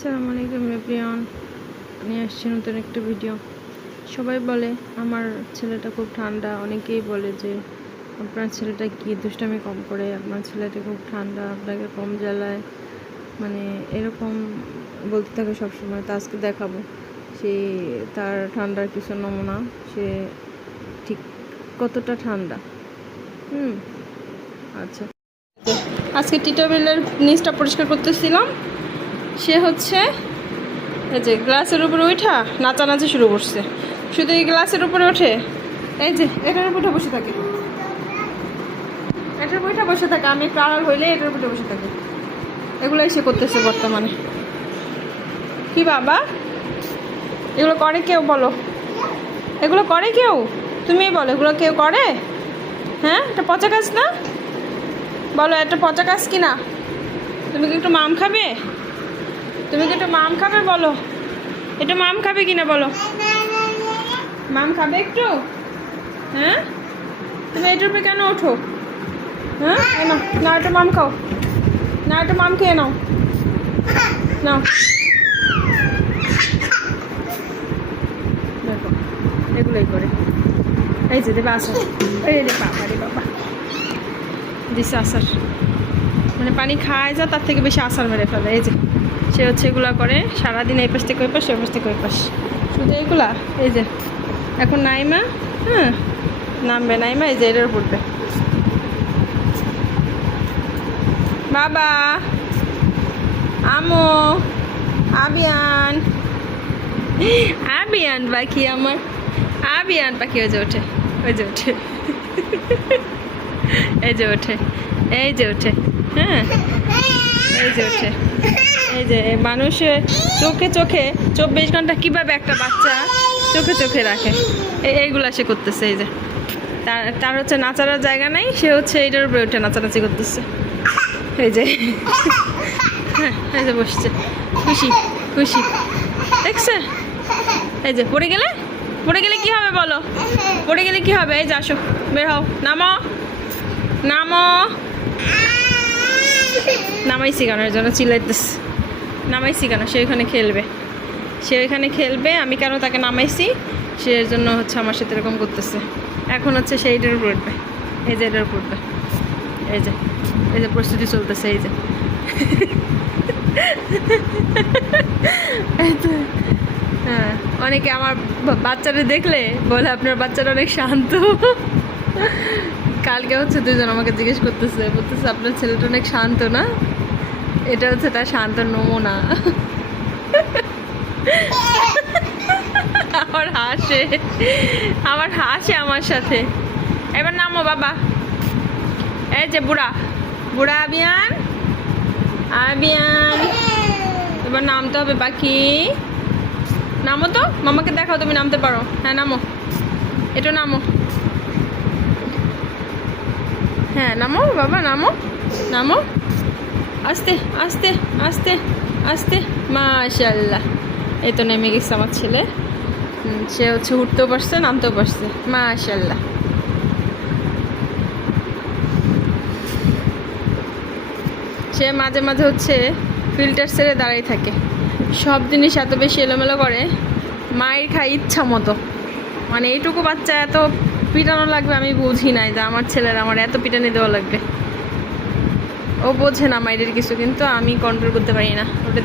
আসসালামু আলাইকুম এভরিওয়ান, নিয়ে আসছি নতুন একটা ভিডিও। সবাই বলে আমার ছেলেটা খুব ঠান্ডা, অনেকেই বলে যে আপনার ছেলেটা কি দুষ্টামি কম করে, আপনার ছেলেটা খুব ঠান্ডা, আপনাকে কম জ্বালায়, মানে এরকম বলতে থাকে সবসময়। তো আজকে দেখাবো সে তার ঠান্ডার কিছু নমুনা, সে ঠিক কতটা ঠান্ডা। আচ্ছা, আজকে টিটোবেলের নিচটা পরিষ্কার করতেছিলাম। সে হচ্ছে এই যে গ্লাসের উপরে উঠা নাচানাচি শুরু করছে। শুধু এই গ্লাসের উপরে ওঠে, এই যে এটার উপরে বসে থাকে, এটার উপরে বসে থাকে। আমি একটু আড়াল হইলে এটার উপরে বসে থাকে। এগুলোই সে করতেছে বর্তমানে। কি বাবা, এগুলো করে কেউ? বলো, এগুলো করে কেউ? তুমি বলো, এগুলো কেউ করে? হ্যাঁ, এটা পচা কাজ না? বলো, এটা পচা কাজ কি না? তুমি কি একটু মাম খাবে? তুমি কি একটু মাম খাবে? বলো, একটু মাম খাবে কিনা বলো। মাম খাবে একটু? হ্যাঁ, তুমি এটার উপরে কেন ওঠো? হ্যাঁ, না না, একটু মাম খাও, না একটু মাম খেয়ে নাও, নাও। দেখো, এগুলোই করে। এই যে দেবে আসার, এই রে বাবা রে বাবা, দিছে আসার, মানে পানি খায় যা তার থেকে বেশি আসার মেরে ফেলে। এই যে সে হচ্ছে এগুলা করে সারাদিন, এই পাশ থেকে ওই পাশ, ওই পাশ থেকে ওই পাশ, শুধু এগুলা। এই যে এখন নাইমা, হ্যাঁ নামবে নাইমা, এই যে এটার পড়বে। বাবা, আমো, আবিয়ান, আবিয়ান পাখি আমার, আবিয়ান পাখি। ওই যে ওঠে, ওই যে ওঠে, এই যে ওঠে, এই যে ওঠে, হ্যাঁ এই যে ওঠে। এই যে মানুষের চোখে চোখে 24 ঘন্টা কিভাবে একটা বাচ্চা চোখে চোখে রাখে, এইগুলা সে করতেছে। এই যে তার হচ্ছে নাচার জায়গা নাই, সে হচ্ছে এইটার উপরে উঠে নাচানাচি করতেছে। এই যে হ্যাঁ, এই যে বসছে, খুশি খুশি, দেখছে? এই যে পড়ে গেলে, পড়ে গেলে কি হবে বলো, পড়ে গেলে কি হবে? এই যে আসো, বের হও, নামো নামো। নামাইছি কেন? এর জন্য চিল্লাইতেছে। নামাইছি কেন? সে ওইখানে খেলবে, সে ওইখানে খেলবে। আমি কেন তাকে নামাইছি? সে এর জন্য হচ্ছে আমার সাথে এরকম করতেছে। এখন হচ্ছে সে এটার উপর উঠবে, এই যে এটার উপর উঠবে। এই যে, এই যে প্রস্তুতি চলতেছে। এই যে হ্যাঁ, অনেকে আমার বাচ্চাটা দেখলে বলে আপনার বাচ্চাটা অনেক শান্ত। কালকে হচ্ছে দুজন আমাকে জিজ্ঞেস করতেছে, বলতেছে আপনার ছেলেটা অনেক শান্ত না? এটা হচ্ছে তার শান্ত নমুনা। আমার হাসে, আমার হাসে আমার সাথে। এবার নামো বাবা। এই যে বুড়া, বুড়া আবিয়ান, আবিয়ান, এবার নামতে হবে বাকি। নামো তো, মামাকে দেখাও তুমি নামতে পারো। হ্যাঁ নামো, এটা নামো, হ্যাঁ নামো বাবা, নামো নামো, আস্তে আস্তে আস্তে আস্তে। মাশাআল্লাহ, এই তো নেমে গেছে আমার ছেলে। সে হচ্ছে উঠতেও পারছে, নামতেও পারছে। মাশাআল্লাহ। সে মাঝে মাঝে হচ্ছে ফিল্টার ছেড়ে দাঁড়াই থাকে, সব জিনিস এত বেশি এলোমেলো করে, মায়ের খায় ইচ্ছা মতো। মানে এইটুকু বাচ্চা এত পিটানো লাগবে আমি বুঝি নাই যে আমার ছেলের আমার এত পিটানি দেওয়া লাগবে। ও বোঝে না মায়ের কিছু, কিন্তু আমি কন্ট্রোল করতে পারি না। ওটা